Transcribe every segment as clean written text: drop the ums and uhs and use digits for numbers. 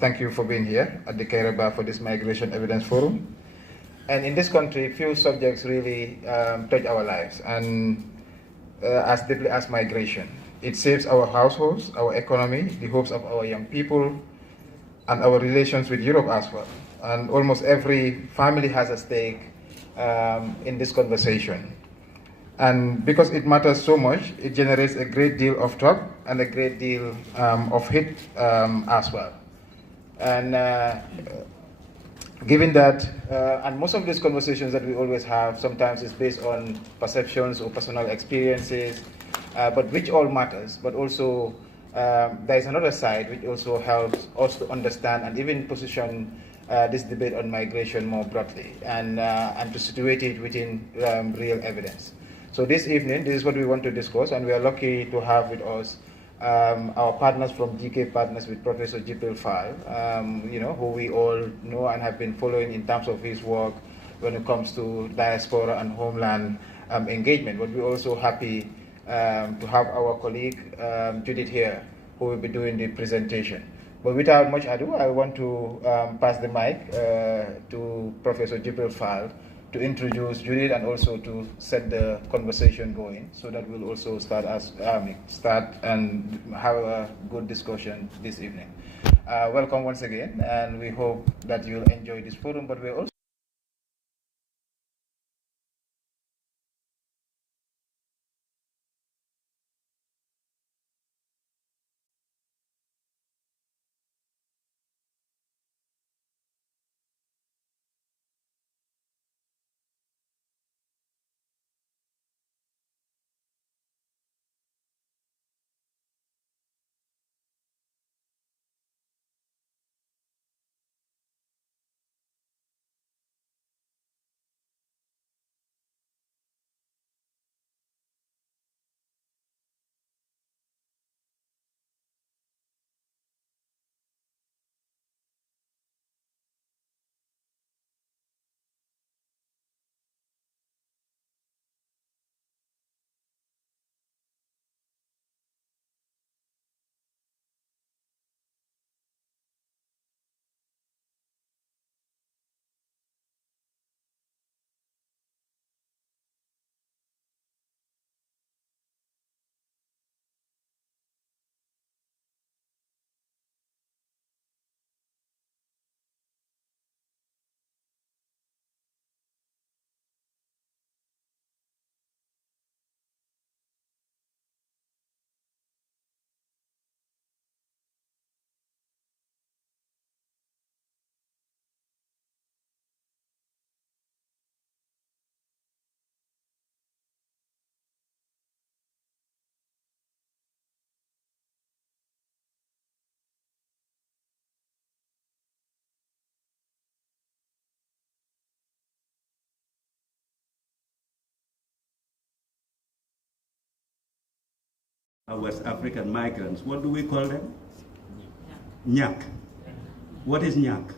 thank you for being here at the Kairaba for this Migration Evidence Forum. And in this country, few subjects really touch our lives, and as deeply as migration. It saves our households, our economy, the hopes of our young people, and our relations with Europe as well. And almost every family has a stake in this conversation. And because it matters so much, it generates a great deal of talk and a great deal of hate as well. And given that, and most of these conversations that we always have, sometimes it's based on perceptions or personal experiences, but which all matters, but also there is another side which also helps us to understand and even position this debate on migration more broadly and to situate it within real evidence. So this evening, this is what we want to discuss, and we are lucky to have with us our partners from GK Partners with Professor Judith Altrogge, who we all know and have been following in terms of his work when it comes to diaspora and homeland engagement. But we're also happy to have our colleague Judith here, who will be doing the presentation. But without much ado, I want to pass the mic to Professor Judith Altrogge to introduce Judith and also to set the conversation going, so that we'll also start and have a good discussion this evening. Welcome once again, and we hope that you'll enjoy this forum. But we're also West African migrants, what do we call them? Nyak. What is Nyak?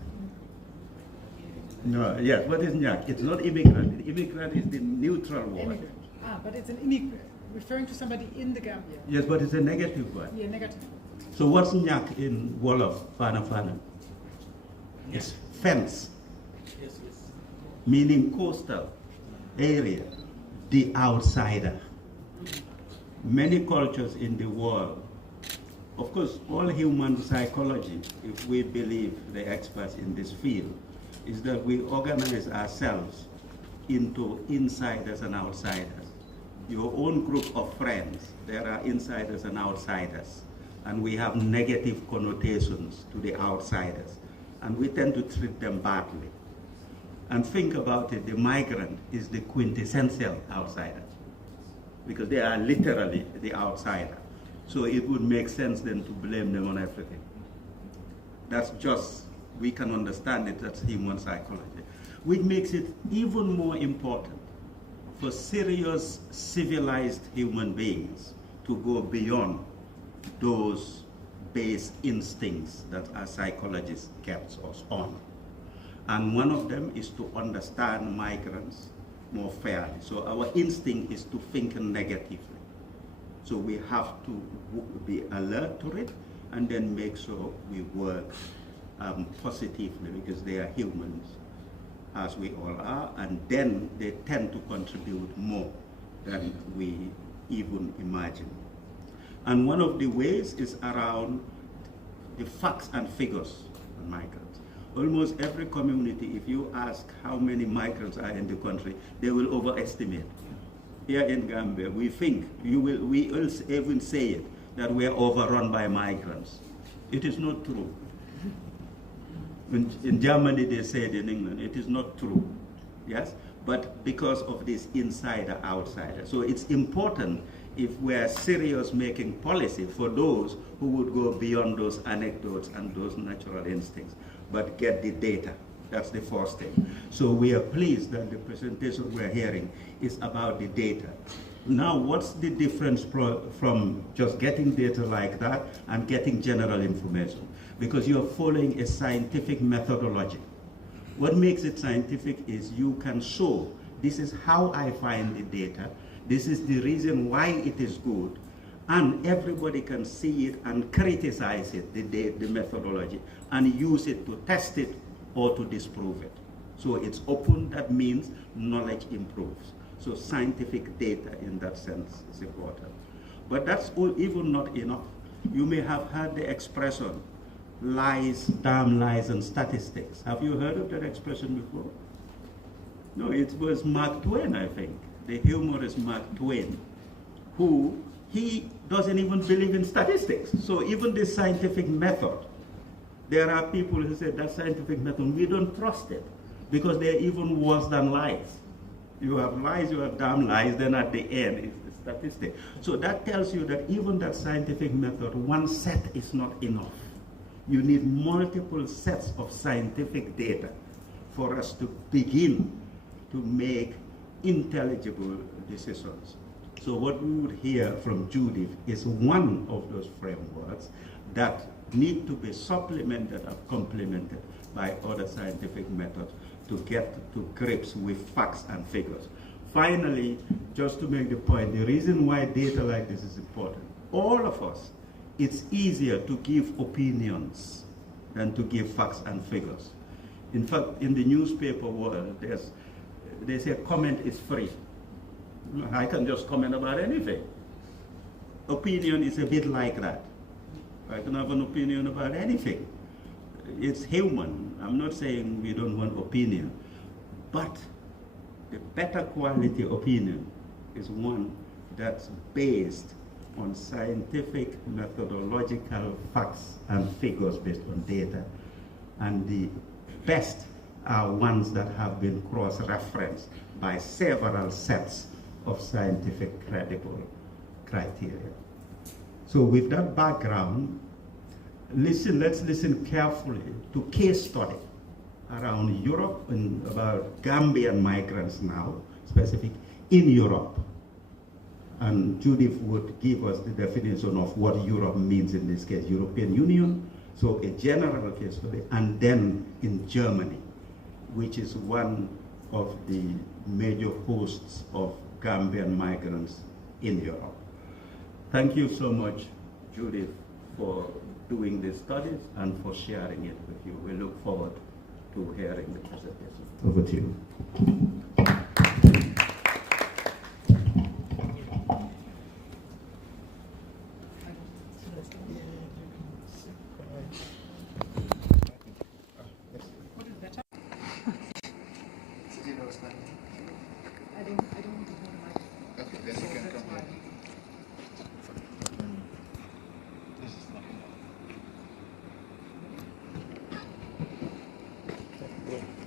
No, yes, what is Nyak? It's not immigrant. Immigrant is the neutral word. Immigrant. But it's an immigrant, referring to somebody in the Gambia. Yes, but it's a negative word. Yeah, negative. So what's Nyak in Wolof, Fana Fana? It's fence. Yes, yes. Meaning coastal area, the outsider. Many cultures in the world, of course, all human psychology, if we believe the experts in this field, is that we organize ourselves into insiders and outsiders. Your own group of friends, there are insiders and outsiders, and we have negative connotations to the outsiders, and we tend to treat them badly. And think about it, the migrant is the quintessential outsider, because they are literally the outsider. So it would make sense then to blame them on everything. That's just, we can understand it, that's human psychology. Which makes it even more important for serious civilized human beings to go beyond those base instincts that our psychologists kept us on. And one of them is to understand migrants more fairly. So our instinct is to think negatively. So we have to be alert to it and then make sure we work positively because they are humans, as we all are, and then they tend to contribute more than we even imagine. And one of the ways is around the facts and figures on migrants. Almost every community, if you ask how many migrants are in the country, they will overestimate. Here in Gambia, we think, we will even say it, that we are overrun by migrants. It is not true. In Germany, they say it in England, it is not true, yes? But because of this insider-outsider. So it's important if we're serious making policy for those who would go beyond those anecdotes and those natural instincts, but get the data. That's the first thing. So we are pleased that the presentation we're hearing is about the data. Now, what's the difference from just getting data like that and getting general information? Because you're following a scientific methodology. What makes it scientific is you can show, this is how I find the data, this is the reason why it is good, and everybody can see it and criticize it, the methodology, and use it to test it or to disprove it. So it's open, that means knowledge improves. So scientific data in that sense is important. But that's even not enough. You may have heard the expression, lies, damn lies, and statistics. Have you heard of that expression before? No, it was Mark Twain, I think. The humorist Mark Twain, he doesn't even believe in statistics. So even this scientific method, there are people who say that scientific method, we don't trust it because they're even worse than lies. You have lies, you have damn lies, then at the end is the statistic. So that tells you that even that scientific method, one set is not enough. You need multiple sets of scientific data for us to begin to make intelligible decisions. So what we would hear from Judith is one of those frameworks that need to be supplemented or complemented by other scientific methods to get to grips with facts and figures. Finally, just to make the point, the reason why data like this is important, all of us, it's easier to give opinions than to give facts and figures. In fact, in the newspaper world, they say comment is free. I can just comment about anything. Opinion is a bit like that. I can have an opinion about anything. It's human. I'm not saying we don't want opinion, but the better quality opinion is one that's based on scientific methodological facts and figures based on data. And the best are ones that have been cross-referenced by several sets of scientific credible criteria. So with that background, let's listen carefully to case study around Europe and about Gambian migrants now, specific in Europe. And Judith would give us the definition of what Europe means in this case, European Union, so a general case study, and then in Germany, which is one of the major hosts of Gambian migrants in Europe. Thank you so much, Judith, for doing these studies and for sharing it with you. We look forward to hearing the presentation. Over to you.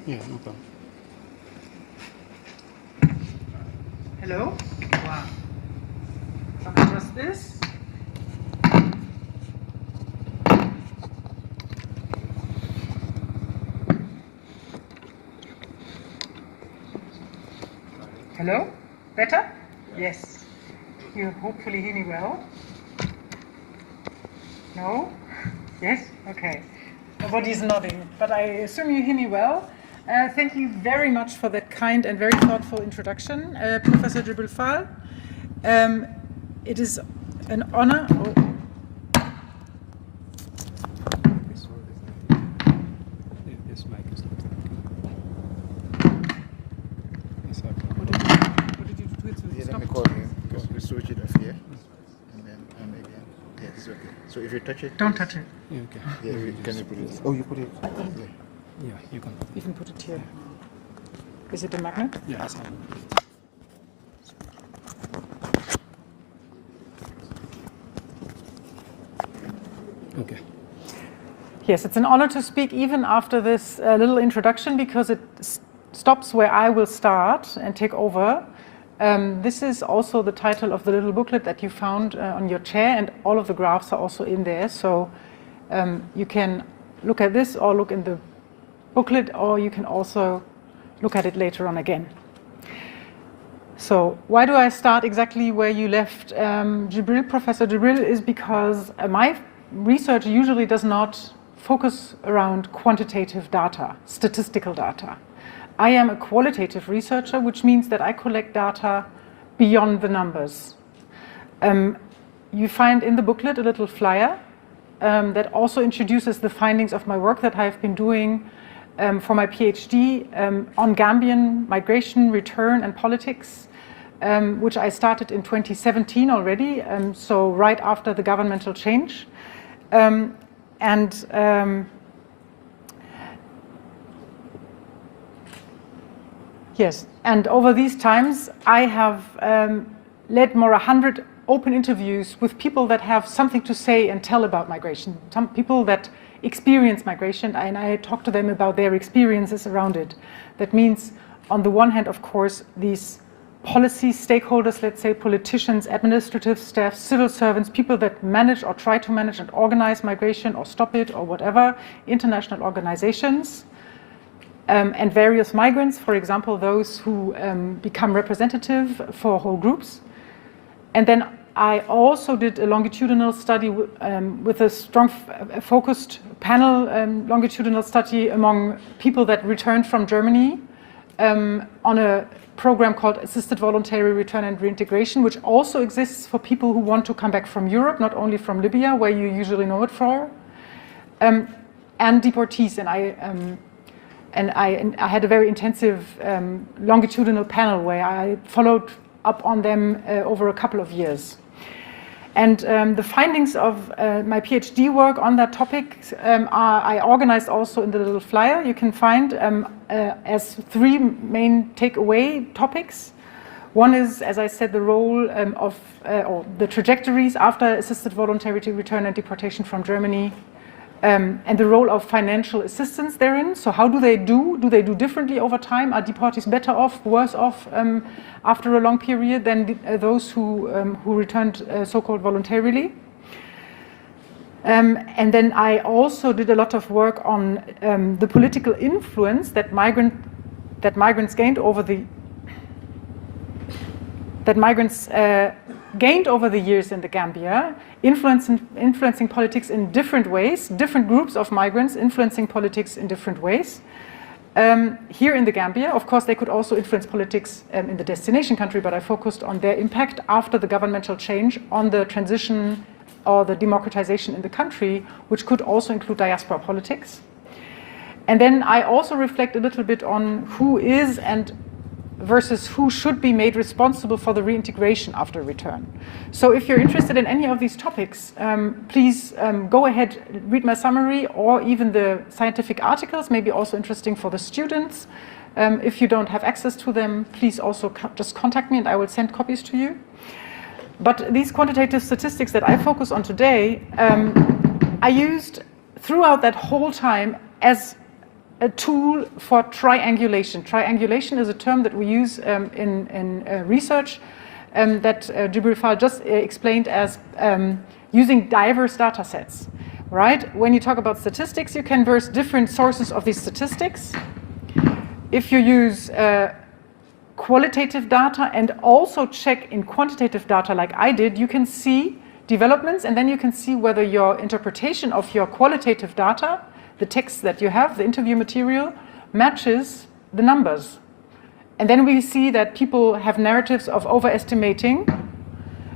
Yeah, no problem. Hello? Wow. Can I trust this? Hello? Better? Yes. You hopefully hear me well? No? Yes? Okay. Nobody's nodding, but I assume you hear me well. Thank you very much for that kind and very thoughtful introduction, Professor Judith Altrogge. It is an honor. mic is not yes, What did you do to Yeah, let stop me it? call you because we switch it off here. And then again. Yes, it's okay. So if you touch it. Don't please. touch it. yeah, okay. Yeah, can you put it? Oh, you put it. Yeah. Yeah, you can. You can put it here. Is it a magnet? Yes. Okay. Yes, it's an honor to speak even after this little introduction because it stops where I will start and take over. This is also the title of the little booklet that you found on your chair, and all of the graphs are also in there. So you can look at this or look in the booklet, or you can also look at it later on again. So why do I start exactly where you left Professor Jibril, is because my research usually does not focus around quantitative data, statistical data. I am a qualitative researcher, which means that I collect data beyond the numbers. You find in the booklet a little flyer that also introduces the findings of my work that I've been doing for my PhD on Gambian migration, return, and politics, which I started in 2017 already, so right after the governmental change. Yes, and over these times, I have led more 100 open interviews with people that have something to say and tell about migration, some people that experience migration, and I talk to them about their experiences around it. That means, on the one hand, of course, these policy stakeholders, let's say politicians, administrative staff, civil servants, people that manage or try to manage and organize migration or stop it or whatever, international organizations, and various migrants, for example, those who become representative for whole groups. And then I also did a longitudinal study with a strong focused panel longitudinal study among people that returned from Germany on a program called Assisted Voluntary Return and Reintegration, which also exists for people who want to come back from Europe, not only from Libya, where you usually know it for, and deportees. And I had a very intensive longitudinal panel where I followed up on them over a couple of years. And the findings of my PhD work on that topic I organized also in the little flyer. You can find as three main takeaway topics. One is, as I said, the role of or the trajectories after assisted voluntary return and deportation from Germany, and the role of financial assistance therein. So how do they do? Do they do differently over time? Are deportees better off, worse off after a long period than those who returned so-called voluntarily? And then I also did a lot of work on the political influence that migrants gained over the gained over the years in the Gambia, influencing politics in different ways, different groups of migrants influencing politics in different ways. Here in the Gambia, of course, they could also influence politics in the destination country, but I focused on their impact after the governmental change on the transition or the democratization in the country, which could also include diaspora politics. And then I also reflect a little bit on who is and versus who should be made responsible for the reintegration after return. So if you're interested in any of these topics, please go ahead, read my summary, or even the scientific articles, maybe also interesting for the students. If you don't have access to them, please also just contact me and I will send copies to you. But these quantitative statistics that I focus on today, I used throughout that whole time as a tool for triangulation. Triangulation is a term that we use in research that Jibril Fall just explained as using diverse data sets, right? When you talk about statistics, you can verse different sources of these statistics. If you use qualitative data and also check in quantitative data like I did, you can see developments, and then you can see whether your interpretation of your qualitative data, the text that you have, the interview material, matches the numbers. And then we see that people have narratives of overestimating.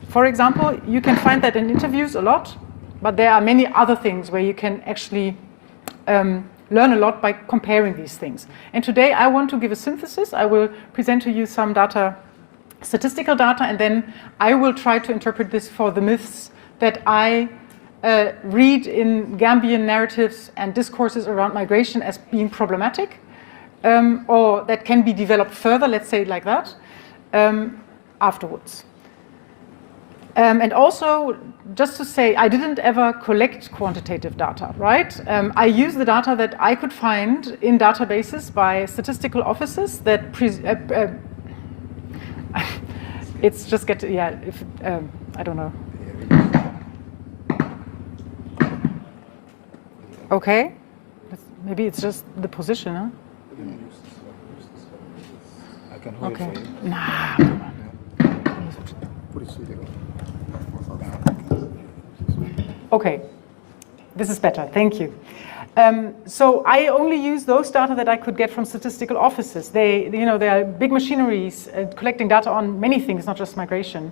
For example, you can find that in interviews a lot, but there are many other things where you can actually learn a lot by comparing these things. And today I want to give a synthesis. I will present to you some data, statistical data, and then I will try to interpret this for the myths that I read in Gambian narratives and discourses around migration as being problematic, or that can be developed further, let's say it like that, afterwards. And also, just to say, I didn't ever collect quantitative data, right? I use the data that I could find in databases by statistical offices that it's just I don't know. Okay, maybe it's just the position, huh? I can hold Okay. it for you. Nah, come on. Okay, this is better, thank you. So I only use those data that I could get from statistical offices. They are big machineries collecting data on many things, not just migration.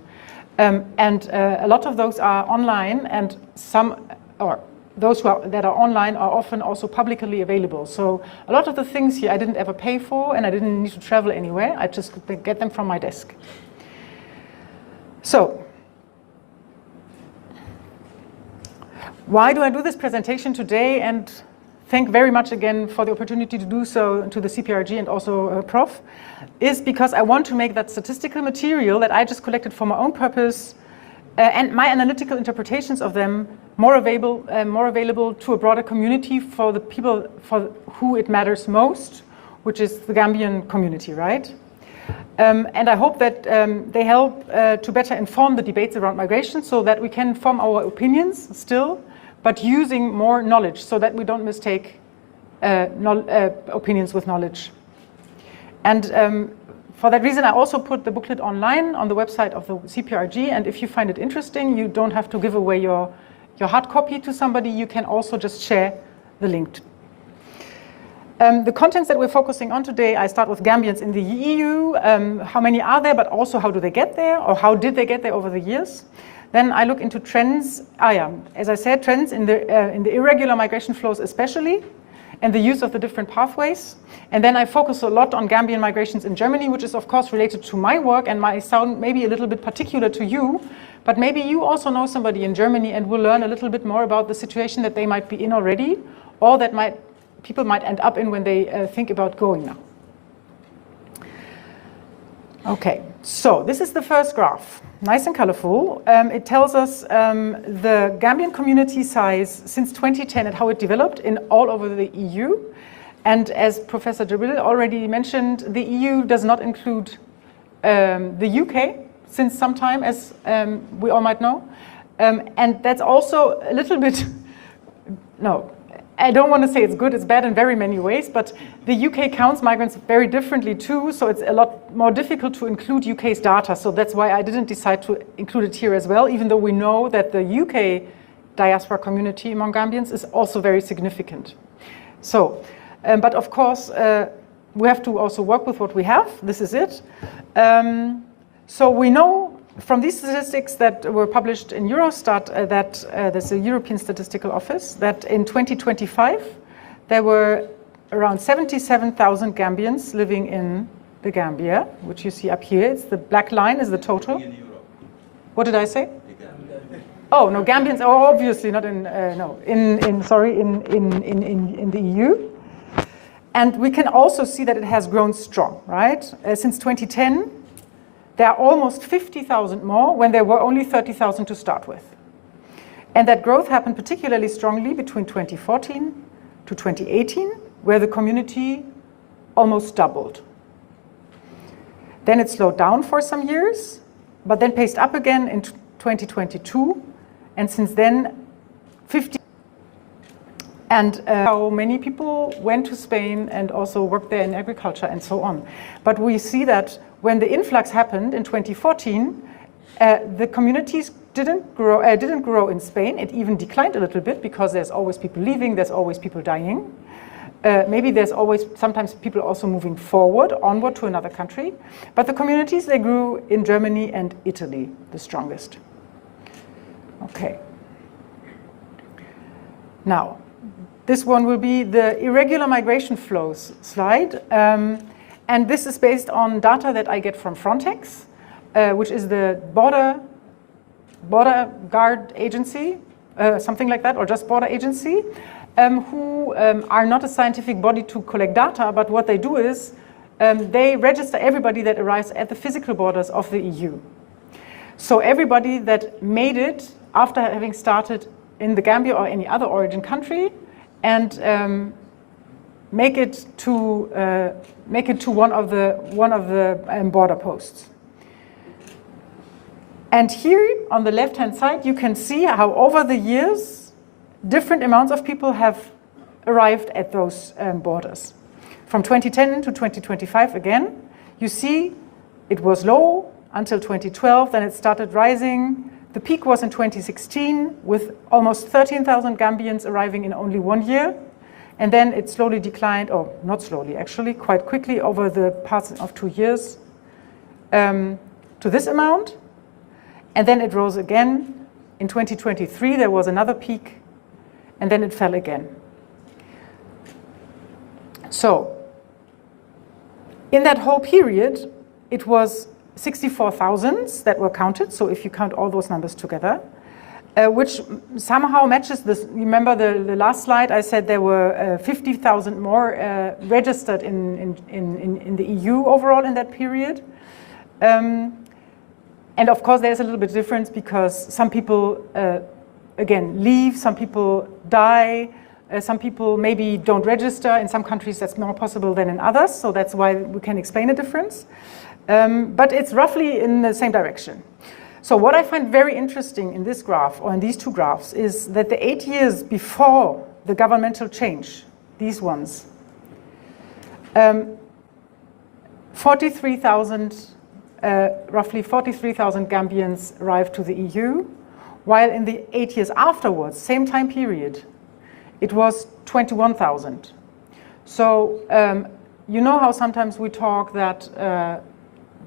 And a lot of those are online, and those that are online are often also publicly available. So a lot of the things here I didn't ever pay for, and I didn't need to travel anywhere. I just could get them from my desk. So, why do I do this presentation today? And thank very much again for the opportunity to do so to the CPRG and also Prof. Is because I want to make that statistical material that I just collected for my own purpose and my analytical interpretations of them more available to a broader community for the people for who it matters most, which is the Gambian community, right? And I hope that they help to better inform the debates around migration so that we can form our opinions still, but using more knowledge so that we don't mistake opinions with knowledge. And for that reason, I also put the booklet online on the website of the CPRG. And if you find it interesting, you don't have to give away your hard copy to somebody. You can also just share the link. The contents that we're focusing on today, I start with Gambians in the EU. How many are there, but also how do they get there, or how did they get there over the years? Then I look into trends. As I said, trends in the irregular migration flows especially, and the use of the different pathways. And then I focus a lot on Gambian migrations in Germany, which is of course related to my work and might sound maybe a little bit particular to you, but maybe you also know somebody in Germany and will learn a little bit more about the situation that they might be in already, or that people might end up in when they think about going now. Okay, so this is the first graph. Nice and colorful. It tells us the Gambian community size since 2010 and how it developed in all over the EU. And as Professor Jibril already mentioned, the EU does not include the UK since some time, as we all might know. And that's also a little bit, no, I don't want to say it's good, it's bad in very many ways, but the UK counts migrants very differently too, so it's a lot more difficult to include UK's data. So that's why I didn't decide to include it here as well, even though we know that the UK diaspora community among Gambians is also very significant. So, but of course, we have to also work with what we have. This is it. So we know from these statistics that were published in Eurostat, that there's a European Statistical Office, that in 2025, there were around 77,000 Gambians living in the Gambia, which you see up here. It's the black line is the total. What did I say? Oh, no, Gambians, oh, obviously not in, in the EU. And we can also see that it has grown strong, right? Since 2010, there are almost 50,000 more when there were only 30,000 to start with. And that growth happened particularly strongly between 2014 to 2018, where the community almost doubled. Then it slowed down for some years, but then paced up again in 2022. And since then, 50. And how many people went to Spain and also worked there in agriculture and so on. But we see that when the influx happened in 2014, the communities didn't grow in Spain. It even declined a little bit because there's always people leaving, there's always people dying. Maybe there's always sometimes people also moving onward to another country. But the communities, they grew in Germany and Italy the strongest. Okay. Now, This one will be the irregular migration flows slide. And this is based on data that I get from Frontex, which is the border guard agency, something like that, or just border agency, who are not a scientific body to collect data, but what they do is they register everybody that arrives at the physical borders of the EU. So everybody that made it after having started in the Gambia or any other origin country, and make it to one of the border posts. And here on the left-hand side, you can see how over the years, different amounts of people have arrived at those borders. From 2010 to 2025 again, you see it was low until 2012, then it started rising. The peak was in 2016 with almost 13,000 Gambians arriving in only 1 year. And then it slowly declined, or not slowly actually, quite quickly over the past of 2 years to this amount. And then it rose again. In 2023, there was another peak, and then it fell again. So in that whole period, it was 64,000 that were counted. So if you count all those numbers together, which somehow matches this. Remember the last slide, I said there were 50,000 more registered in the EU overall in that period. And of course, there's a little bit difference because some people, again, leave, some people die, some people maybe don't register. In some countries, that's more possible than in others. So that's why we can explain a difference. But it's roughly in the same direction. So what I find very interesting in this graph, or in these two graphs, is that the 8 years before the governmental change, these ones, 43,000, roughly 43,000 Gambians arrived to the EU, while in the 8 years afterwards, same time period, it was 21,000. So you know how sometimes we talk that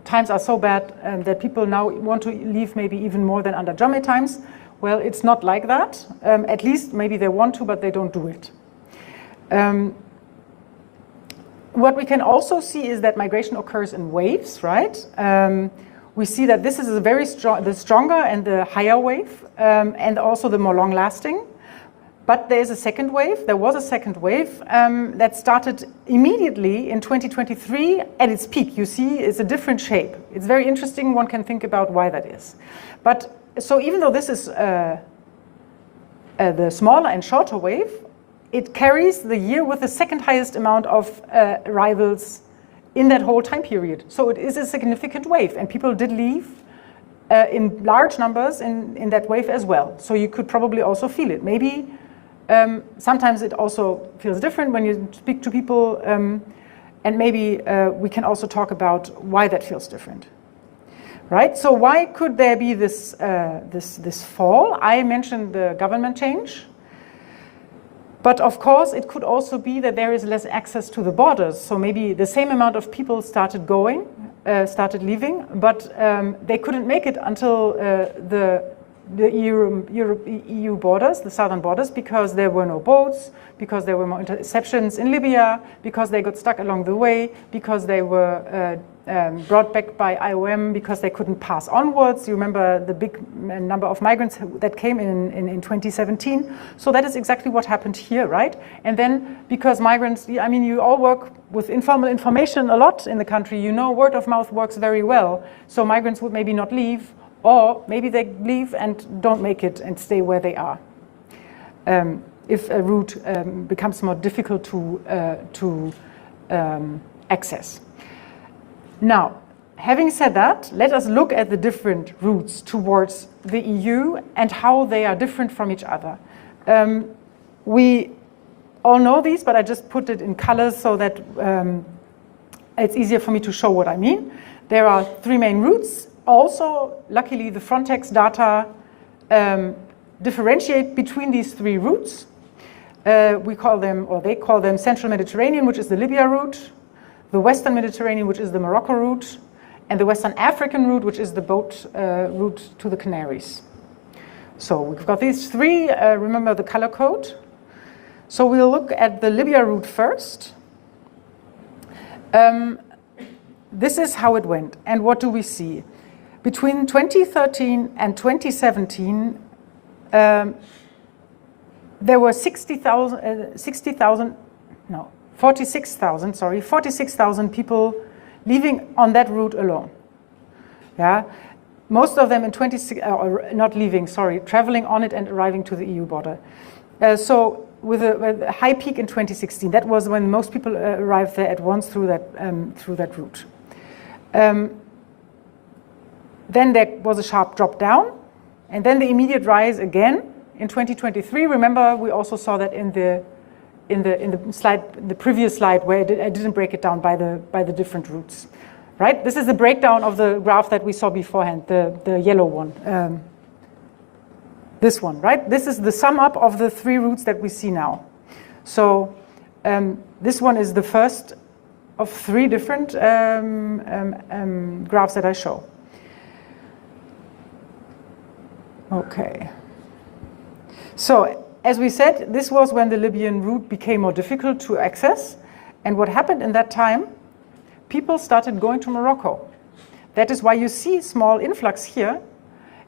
times are so bad that people now want to leave maybe even more than under Jammeh times? Well, it's not like that. At least maybe they want to, but they don't do it. What we can also see is that migration occurs in waves, right? We see that this is a very strong, the stronger and the higher wave, and also the more long-lasting. But there is a second wave. There was a second wave that started immediately in 2023 at its peak. You see, it's a different shape. It's very interesting. One can think about why that is. But so even though this is the smaller and shorter wave, it carries the year with the second highest amount of arrivals in that whole time period. So it is a significant wave, and people did leave in large numbers in that wave as well. So you could probably also feel it. Maybe sometimes it also feels different when you speak to people, and maybe we can also talk about why that feels different. Right? So why could there be this fall? I mentioned the government change. But of course, it could also be that there is less access to the borders. So maybe the same amount of people started leaving, but they couldn't make it until the EU borders, the southern borders, because there were no boats, because there were more interceptions in Libya, because they got stuck along the way, because they were brought back by IOM, because they couldn't pass onwards. You remember the big number of migrants that came in 2017. So that is exactly what happened here, right? And then because migrants, I mean, you all work with informal information a lot in the country. You know, word of mouth works very well. So migrants would maybe not leave, or maybe they leave and don't make it and stay where they are. If a route becomes more difficult to access. Now, having said that, let us look at the different routes towards the EU and how they are different from each other. We all know these, but I just put it in colors so that it's easier for me to show what I mean. There are three main routes. Also, luckily, the Frontex data differentiate between these three routes. We call them, or they call them, Central Mediterranean, which is the Libya route, the Western Mediterranean, which is the Morocco route, and the Western African route, which is the boat route to the Canaries. So we've got these three, remember the color code. So we'll look at the Libya route first. This is how it went, and what do we see? Between 2013 and 2017, there were 46,000 people leaving on that route alone. Yeah, most of them in not leaving, sorry, traveling on it and arriving to the EU border. So with a high peak in 2016, that was when most people arrived there at once through that route. Then there was a sharp drop down, and then the immediate rise again in 2023. Remember, we also saw that in the slide, the previous slide, where I didn't break it down by the different routes, right? This is the breakdown of the graph that we saw beforehand, the yellow one, this one, right? This is the sum up of the 3 routes that we see now. So this one is the first of 3 different graphs that I show. Okay. So as we said, this was when the Libyan route became more difficult to access. And what happened in that time, people started going to Morocco. That is why you see small influx here.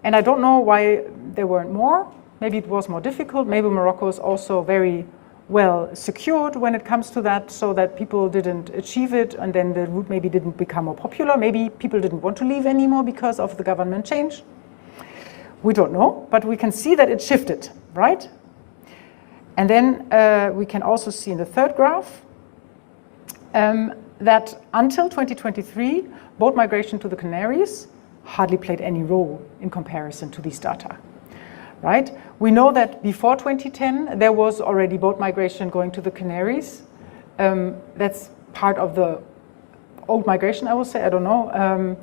And I don't know why there weren't more. Maybe it was more difficult. Maybe Morocco is also very well secured when it comes to that, so that people didn't achieve it, and then the route maybe didn't become more popular. Maybe people didn't want to leave anymore because of the government change. We don't know, but we can see that it shifted, right? And then we can also see in the third graph that until 2023, boat migration to the Canaries hardly played any role in comparison to these data, right? We know that before 2010, there was already boat migration going to the Canaries. That's part of the old migration, I will say, I don't know.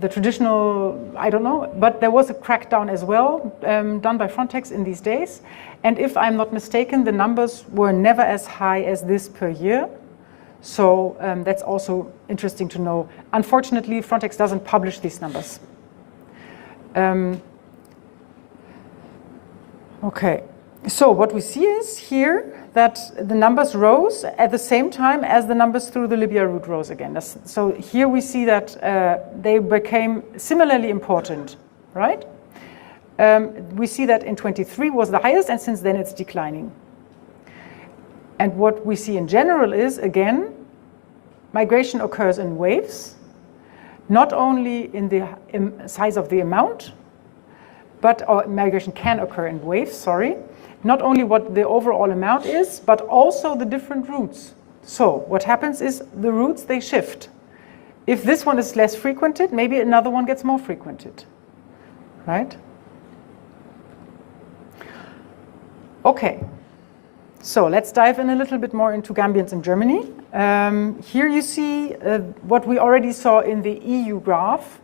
The traditional, I don't know, but there was a crackdown as well done by Frontex in these days. And if I'm not mistaken, the numbers were never as high as this per year. So that's also interesting to know. Unfortunately, Frontex doesn't publish these numbers. Okay, so what we see is here that the numbers rose at the same time as the numbers through the Libya route rose again. So here we see that they became similarly important, right? We see that in 23 was the highest, and since then it's declining. And what we see in general is, again, migration occurs in waves, not only in the size of the amount, but migration can occur in waves, sorry. Not only what the overall amount is, but also the different routes. So what happens is the routes, they shift. If this one is less frequented, maybe another one gets more frequented, right? Okay, so let's dive in a little bit more into Gambians in Germany. Here you see what we already saw in the EU graph.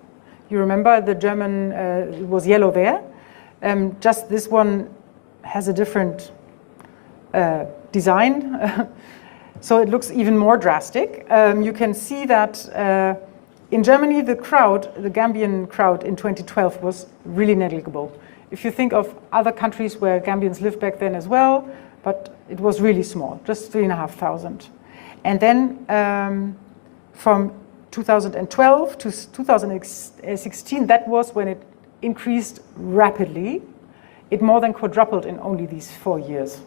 You remember the German was yellow there. Just this one has a different design. So it looks even more drastic. You can see that in Germany, the Gambian crowd in 2012 was really negligible. If you think of other countries where Gambians lived back then as well, but it was really small, just 3,500. And then from 2012 to 2016, that was when it increased rapidly. It more than quadrupled in only these 4 years.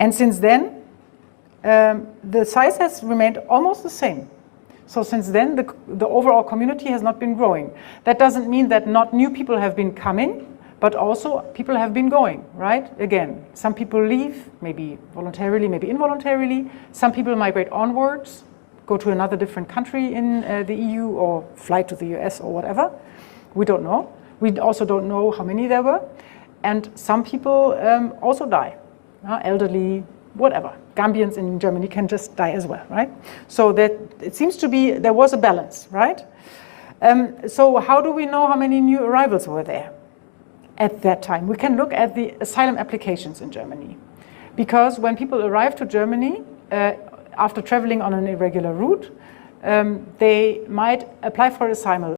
And since then, the size has remained almost the same. So since then, the overall community has not been growing. That doesn't mean that not new people have been coming, but also people have been going, right? Again, some people leave, maybe voluntarily, maybe involuntarily. Some people migrate onwards, go to another different country in the EU or fly to the US or whatever. We don't know. We also don't know how many there were. And some people also die, elderly, whatever. Gambians in Germany can just die as well, right? So that it seems to be, there was a balance, right? So how do we know how many new arrivals were there at that time? We can look at the asylum applications in Germany. Because when people arrive to Germany, after traveling on an irregular route, they might apply for asylum